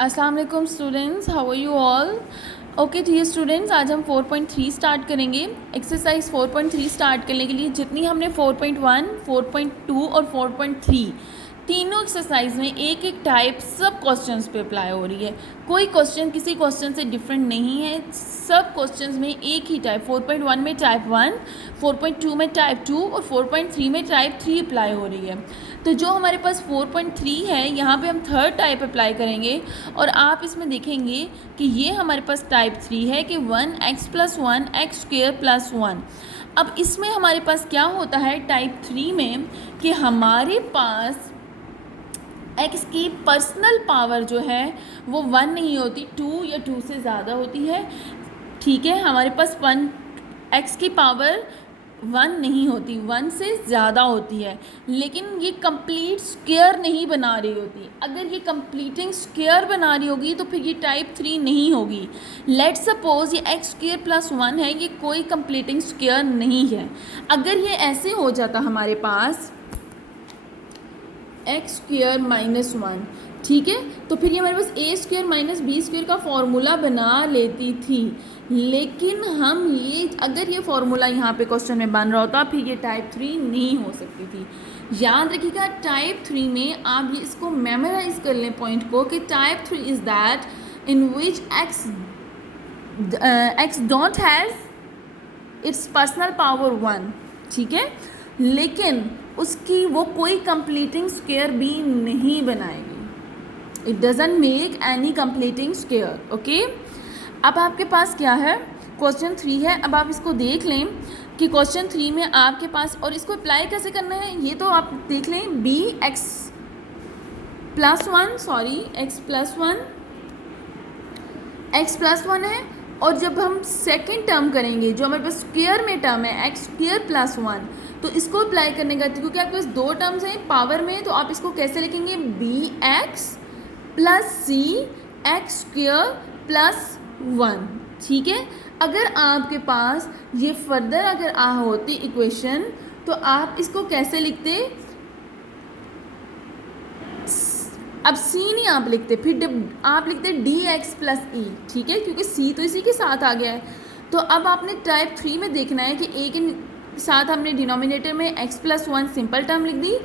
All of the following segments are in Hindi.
अस्सलाम वालेकुम students, how are you all. Okay dear students, आज हम 4.3 स्टार्ट करेंगे। एक्सरसाइज 4.3 स्टार्ट करने के लिए जितनी हमने 4.1, 4.2 और 4.3 तीनों एक्सरसाइज में एक एक टाइप सब क्वेश्चंस पे अप्लाई हो रही है। कोई क्वेश्चन किसी क्वेश्चन से डिफरेंट नहीं है। सब क्वेश्चंस में एक ही टाइप 4.1 में टाइप 1, 4.2 में टाइप 2 और 4.3 में टाइप 3 अप्लाई हो रही है। तो जो हमारे पास 4.3 है यहाँ पे हम थर्ड टाइप अप्लाई करेंगे और आप इसमें देखेंगे कि ये हमारे पास टाइप 3 है कि 1x+1 x²+1। अब इसमें हमारे पास क्या होता है टाइप 3 में कि हमारे पास x की पर्सनल पावर जो है वो 1 नहीं होती, 2 या 2 से ज़्यादा होती है। ठीक है, हमारे पास 1 x की पावर 1 नहीं होती, 1 से ज़्यादा होती है, लेकिन ये कंप्लीट स्क्वायर नहीं बना रही होती। अगर ये कंप्लीटिंग स्क्वायर बना रही होगी तो फिर ये टाइप 3 नहीं होगी। लेट्स सपोज ये x²+1 है, ये कोई कंप्लीटिंग स्क्वायर नहीं है। अगर ये ऐसे हो जाता हमारे पास x²-1, ठीक है, तो फिर ये हमारे पास a² - b² का फॉर्मूला बना लेती थी। लेकिन हम ये अगर ये फॉर्मूला यहाँ पे क्वेश्चन में बन रहा होता फिर ये टाइप 3 नहीं हो सकती थी। याद रखिएगा टाइप 3 में आप ये इसको मेमोराइज कर लें पॉइंट को कि type 3 is that in which x don't has its personal power 1, ठीक है, लेकिन उसकी वो कोई कंप्लीटिंग स्क्वायर भी नहीं बनाएगी। It doesn't make any completing square. Okay, अब आपके पास क्या है, क्वेश्चन 3 है। अब आप इसको देख लें कि क्वेश्चन 3 में आपके पास, और इसको अप्लाई कैसे करना है ये तो आप देख लें। x+1 है, और जब हम सेकेंड टर्म करेंगे जो हमारे पास स्क्वायर में टर्म है x²+1, तो इसको अप्लाई करने का, क्योंकि आपके पास दो टर्म्स हैं पावर में, तो आप इसको कैसे लिखेंगे, bx+c x²+1, ठीक है। अगर आपके पास ये फर्दर अगर होती इक्वेशन तो आप इसको कैसे लिखते, अब c नहीं आप लिखते, फिर आप लिखते dx+e, ठीक है, क्योंकि c तो इसी के साथ आ गया है। तो अब आपने टाइप 3 में देखना है कि a के साथ हमने डिनोमिनेटर में x+1 सिंपल टर्म लिख दी,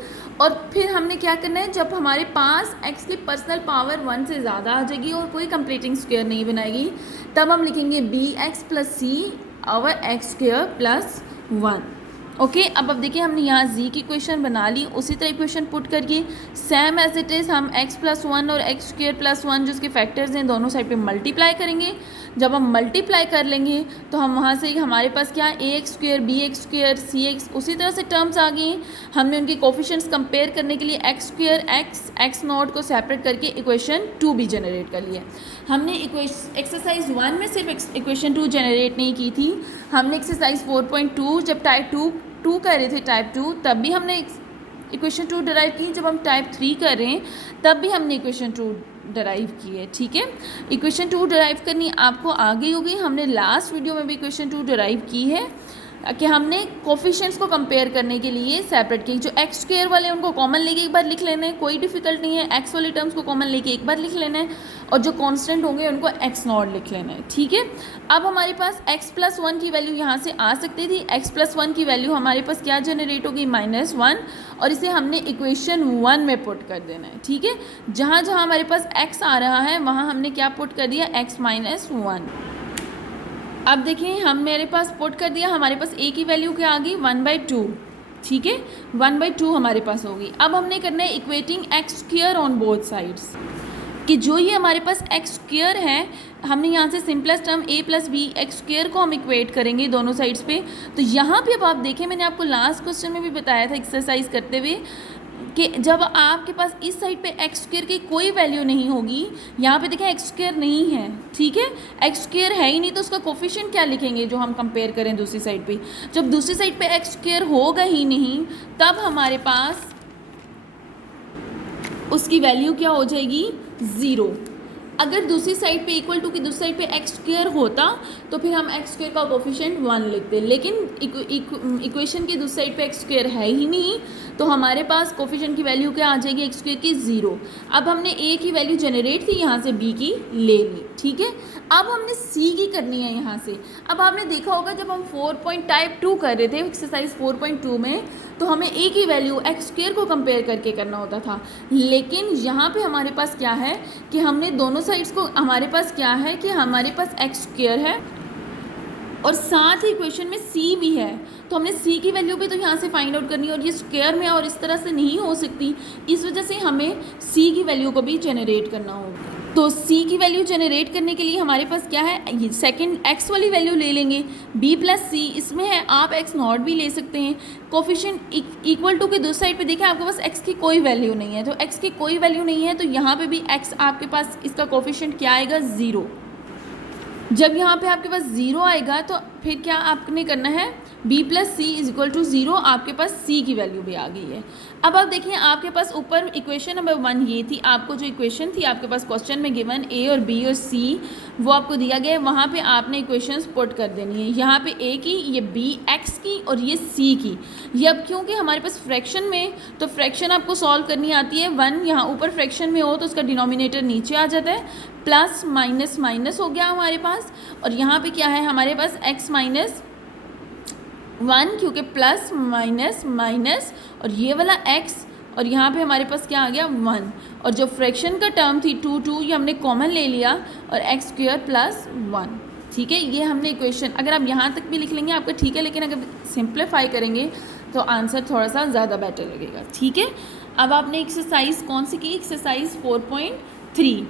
और फिर हमने क्या करना है, जब हमारे पास x की पर्सनल पावर 1 से ज़्यादा आ जाएगी और कोई कंप्लीटिंग स्क्वायर नहीं बनाएगी, तब हम लिखेंगे bx+c और x²+1। ओके, अब देखिए हमने यहाँ z की इक्वेशन बना ली, उसी तरह इक्वेशन पुट करके सेम एज इट इज़ हम x+1 और x²+1 जो इसके फैक्टर्स हैं दोनों साइड पे मल्टीप्लाई करेंगे। जब हम मल्टीप्लाई कर लेंगे तो हम वहाँ से हमारे पास क्या ax² bx² cx उसी तरह से टर्म्स आ गई। हमने उनके कोफिशिएंट्स कंपेयर करने के लिए x² x0 को सेपरेट करके इक्वेशन 2 भी जनरेट कर लिया। हमने एक्सरसाइज 1 में सिर्फ इक्वेशन 2 जनरेट नहीं की थी, हमने एक्सरसाइज 4.2 जब टाइप 2 कर रहे थे टाइप 2 तब भी हमने इक्वेशन 2 डराइव की, जब हम टाइप 3 कर रहे हैं तब भी हमने इक्वेशन 2 डराइव की है, ठीक है। इक्वेशन 2 डराइव करनी आपको आ गई होगी, हमने लास्ट वीडियो में भी इक्वेशन 2 डराइव की है कि हमने कोफिशिएंट्स को कंपेयर करने के लिए सेपरेट की। जो x² वाले उनको कॉमन लेके एक बार लिख लेना है, कोई डिफिकल्ट नहीं है। x वाले टर्म्स को कॉमन लेके एक बार लिख लेना है, और जो कांस्टेंट होंगे उनको x0 लिख लेना है, ठीक है। अब हमारे पास x+1 की वैल्यू यहाँ से आ सकती थी। x+1 की वैल्यू हमारे पास क्या जनरेट होगी, -1, और इसे हमने इक्वेशन 1 में पुट कर देना है, ठीक है। जहाँ जहाँ हमारे पास x आ रहा है वहाँ हमने क्या पुट कर दिया, x-1। अब देखिए हम मेरे पास पुट कर दिया, हमारे पास a की वैल्यू क्या आ गई, 1/2, ठीक है, 1/2 हमारे पास होगी। अब हमने करना है equating x² on both sides, कि जो ये हमारे पास x² है, हमने यहाँ से सिंपलेस्ट टर्म a+b x² को हम इक्वेट करेंगे दोनों साइड्स पे। तो यहाँ पे अब आप देखें, मैंने आपको लास्ट क्वेश्चन में भी बताया था एक्सरसाइज करते हुए कि जब आपके पास इस साइड पे x² की कोई वैल्यू नहीं होगी, यहाँ पे देखें x² नहीं है, ठीक है, x² है ही नहीं, तो उसका कोफिशिएंट क्या लिखेंगे जो हम कंपेयर करें दूसरी साइड पे। जब दूसरी साइड पे x² होगा ही नहीं तब हमारे पास उसकी वैल्यू क्या हो जाएगी, 0। अगर दूसरी साइड पे इक्वल टू की दूसरी साइड पे एक्स स्क्वायर होता तो फिर हम एक्स स्क्वायर का कोफिशिएंट 1 लिखते, लेकिन इक्वेशन की दूसरी साइड पे एक्स स्क्वायर है ही नहीं, तो हमारे पास कोफिशिएंट की वैल्यू क्या आ जाएगी, एक्स स्क्वायर की 0। अब हमने ए की वैल्यू जनरेट थी, यहाँ से बी की ले ली, ठीक है। अब हमने सी की करनी है यहाँ से। अब आपने देखा होगा जब हम 4.2 कर रहे थे एक्सरसाइज 4.2 में, तो हमें ए की वैल्यू एक्स स्क्वायर को कंपेयर करके करना होता था, लेकिन यहाँ पे हमारे पास क्या है कि हमने दोनों साइड्स को, हमारे पास क्या है कि हमारे पास एक्स स्क्वायर है और साथ ही इक्वेशन में सी भी है, तो हमने सी की वैल्यू भी तो यहाँ से फाइंड आउट करनी है, और ये स्क्वायर में और इस तरह से नहीं हो सकती, इस वजह से हमें सी की वैल्यू को भी जनरेट करना होगा। तो सी की वैल्यू जनरेट करने के लिए हमारे पास क्या है, ये सेकंड एक्स वाली वैल्यू ले लेंगे, बी प्लस सी इसमें है, आप एक्स नॉट भी ले सकते हैं। कोफिशिएंट इक्वल टू के दूसरी साइड पे देखें आपके पास एक्स की कोई वैल्यू नहीं है, तो एक्स की कोई वैल्यू नहीं है, तो यहाँ पे भी एक्स आपके पास इसका कोफिशिएंट क्या आएगा, 0। जब यहाँ पे आपके पास 0 आएगा तो फिर क्या आपने करना है, b plus c is equal to 0, आपके पास c की वैल्यू भी आ गई है। अब आप देखिए आपके पास ऊपर इक्वेशन नंबर 1 ये थी, आपको जो इक्वेशन थी आपके पास क्वेश्चन में गिवन a और b और c वो आपको दिया गया है, वहाँ पे आपने इक्वेशंस पुट कर देनी है, यहाँ पे a की, ये b x की और ये c की। ये अब क्योंकि हमारे पास फ्रैक्शन में, तो फ्रैक्शन आपको सॉल्व करनी आती है, 1 यहाँ ऊपर फ्रैक्शन में हो तो उसका डिनोमिनेटर नीचे आ जाता है, प्लस माइनस माइनस हो गया हमारे पास, और यहाँ पे क्या है हमारे पास x माइनस 1, क्योंकि प्लस माइनस माइनस और ये वाला x, और यहाँ पे हमारे पास क्या आ गया 1, और जो फ्रैक्शन का टर्म थी 2 ये हमने कॉमन ले लिया, और एक्स स्क्वायर प्लस 1, ठीक है। ये हमने इक्वेशन, अगर आप यहाँ तक भी लिख लेंगे आपका ठीक है, लेकिन अगर सिंप्लीफाई करेंगे तो आंसर थोड़ा सा ज़्यादा बेटर लगेगा, ठीक है। अब आपने एक्सरसाइज कौन सी की, एक्सरसाइज 4.3